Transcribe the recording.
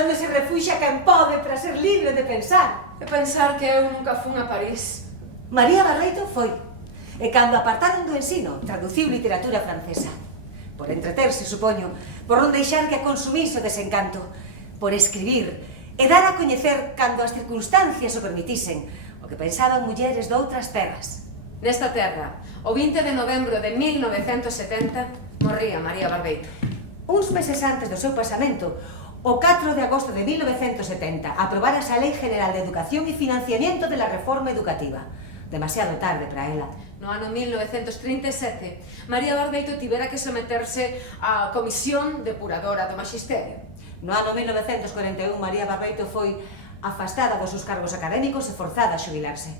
onde se refuxa quen pode para ser libre de pensar. E pensar que eu nunca fun a París. María Barreito foi, e cando apartaron do ensino, traduciu literatura francesa. Por entreterse, supoño, por non deixar que a consumise o desencanto, por escribir e dar a coñecer cando as circunstancias o permitisen, o que pensaban mulleres de outras terras. Nesta terra, o 20 de novembro de 1970, morría María Barbeito. Uns meses antes do seu pasamento, o 4 de agosto de 1970, aprobárase a Lei General de Educación e Financiamiento de la Reforma Educativa. Demasiado tarde para ela. No ano 1937, María Barbeito tivera que someterse á Comisión Depuradora do Magisterio. No ano 1941, María Barbeito foi afastada dos seus cargos académicos e forzada a xubilarse.